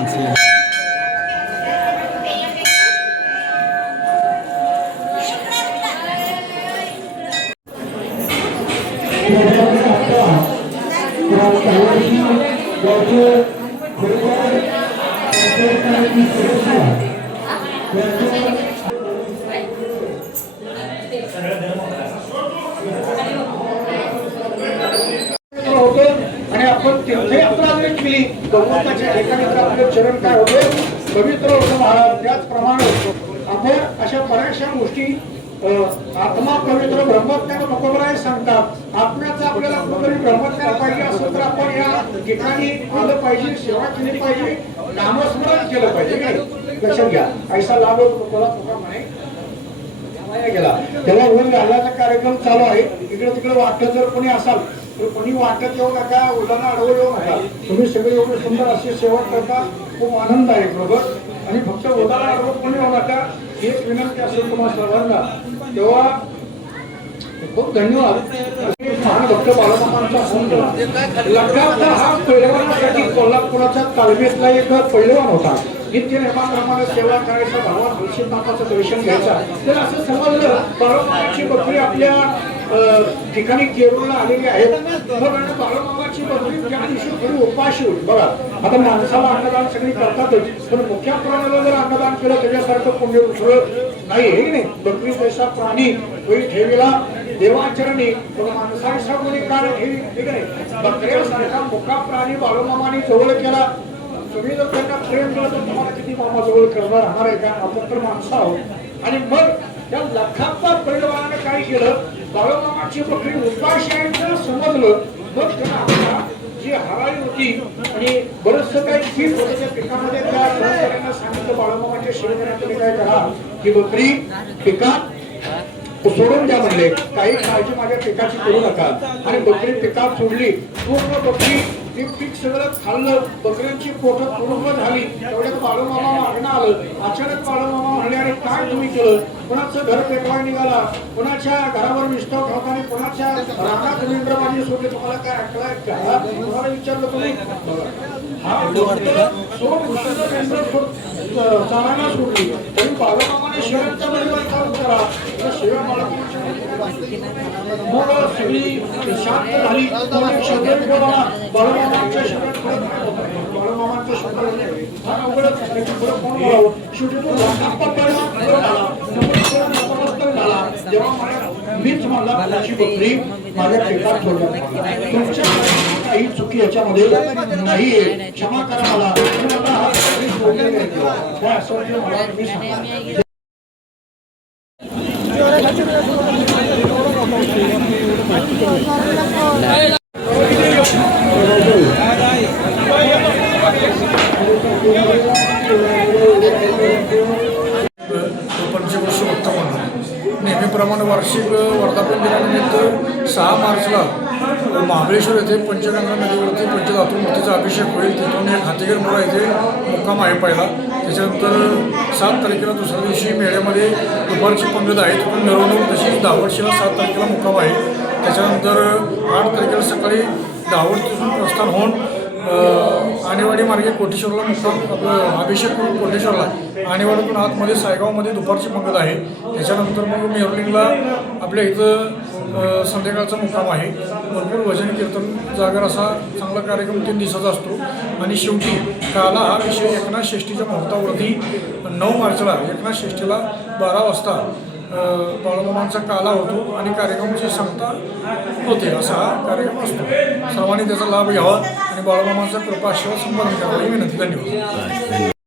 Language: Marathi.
माणसं आणि आपण तीर्थयात्रा जरी केली भगवंताच्या ठिकाणी तर आपले चरण काय होते पवित्र होतं महाराज. त्याचप्रमाणे आपण अशा बऱ्याचशा गोष्टी आत्मा पवित्र ब्रह्मज्ञान मुखबराय सांगतात. आत्म्याचा आपल्याला कुठेतरी ब्रह्मज्ञान पाहिजे असेल तर आपण या ठिकाणी आलं पाहिजे, सेवा केली पाहिजे, नामस्मरण केलं पाहिजे. लक्षात घ्या, ऐसा लाभ तुला तुका म्हणे गेला तेव्हा वर घालण्याचा कार्यक्रम चालू आहे. इकडे तिकडे वाटत जर कोणी असाल तर कोणी वाटत येऊ नका, उदाहरण अडवून येऊ नका. तुम्ही सगळे एवढे सुंदर असे सेवा करता, खूप आनंद आहे बरोबर. आणि फक्त उदाहरण अडवत कोणी येऊ नका, एक विनंती असेल तुम्हाला सर्वांना. तेव्हा खूप धन्यवाद. महान भक्त बाळमामांचा संत लग्नाचा हा पैलवानासाठी कोल्हापुराच्या तालमीतला एक पैलवान होता. नित्य नेमाप्रमाणे सेवा करायचा, भगवान तुळशीनाथाचं दर्शन घ्यायचा. तर असं समजलं बाळमामाची बकरी आपल्या ठिकाणी केरूरला आलेली आहेत. मग बाळमामाची बकरी त्या दिवशी थोडी उपाशी होती. बघा आता माणसाला अन्नदान सगळी करतातच, पण मुख्या प्राण्याला जर अन्नदान केलं त्याच्यासारखं पुण्य दुसरं नाही आहे की नाही. बकरी जैसा प्राणी होई ठेवीला देवाचरणी, पण माणसाचा कोणी प्राण ठेवी ठीक आहे. बकऱ्यासारखा मुका प्राणी बाळमामाने जवळ केला. तुम्ही जर त्यांना प्रेम केलं तर तुम्हाला किती मामा जवळ करणार राहणार आहे का. आपण तर माणसं आहोत. आणि मग त्या लखाप्पा पैलवानाने काय केलं, बाळमामाची बकरी उपाशी आहे समजलं. मग त्यांना जी हराळी होती आणि बरंचसं काही पीक होतं त्या पिकामध्ये त्या शेतकऱ्यांना सांगितलं, बाळमामाच्या शेतकऱ्यांकडे काय करा, ही बकरी पिकात सोडून द्या म्हणले, काही काळजी माझ्या पिकाची करू नका. आणि बकरी पिकात सोडली. पूर्ण बकरी ते पीक सगळं खाल्लं, बकऱ्यांची पोटं पूर्ण झाली. तेवढ्यात बाळूमामा मागणं आलं. अचानक बाळूमामा म्हणले, आणि काय तुम्ही केलं. कोणाचं घर पेटवाय निघाला, कोणाच्या घरावर विस्ताव ठेवताना कोणाच्या रानात इंद्रबाजी सोडली. तुम्हाला काय ऐकलाय का, तुम्हाला विचारलं तुम्ही. हा चारायला सोडली तरी बाळूमामाने शेवटच्या वेळेला काम करा. शिव्या मग सगळी शांत झाली. बाळूमामाच्या शब्दात बाळूमामाच्या शब्दात हा अवघडच कोण बोलावं. शेवटी तो झाला जेव्हा मला मीच मला त्याची बकरी माझ्या पेटात ठेवली. तुमच्या काही चुकी याच्यामध्ये नाहीये, क्षमा करा मला. असं मला तुम्ही सांगा. पंचवर्ष वक्ता म्हणून नेहमीप्रमाणे वार्षिक वर्धापन दिनानिमित्त 6 मार्चला महाबळेश्वर येथे पंचगंगा नदीवरती पंचधातू मूर्तीचा अभिषेक होईल. तिथून एक हातीगर मोरा येथे मुक्काम आहे पहिला. त्याच्यानंतर 7 तारखेला दुसऱ्या दिवशी मेळ्यामध्ये दुपारची पंगत आहे. तिथून मिरवणूक तशीच दावडशीला 7 तारखेला मुक्काम आहे. त्याच्यानंतर 8 तारखेला सकाळी दावडपासून प्रस्थान होऊन आणेवाडी मार्गे कोटेश्वरला मुक्काम अभिषेक करून कोटेश्वरला आणेवाडीतून आतमध्ये सायगावमध्ये दुपारची पंगत आहे. त्याच्यानंतर मग मेरलिंगला आपल्या इथं संध्याकाळचा मुक्काम आहे. भरपूर भजन कीर्तन जागर असा चांगला कार्यक्रम 3 दिवसाचा असतो. आणि शेवटी काला हा विषय एकनाथ षष्ठीच्या मुहूर्तावरती 9 मार्चला एकनाथ षष्ठीला 12 वाजता बाळूमामांचा काला होतो आणि कार्यक्रमाची सांगता होते. असा हा कार्यक्रम असतो. सर्वांनी त्याचा लाभ घ्यावा आणि बाळूमामांचा कृपा आशीर्वाद संपादन करावा ही विनंती. धन्यवाद.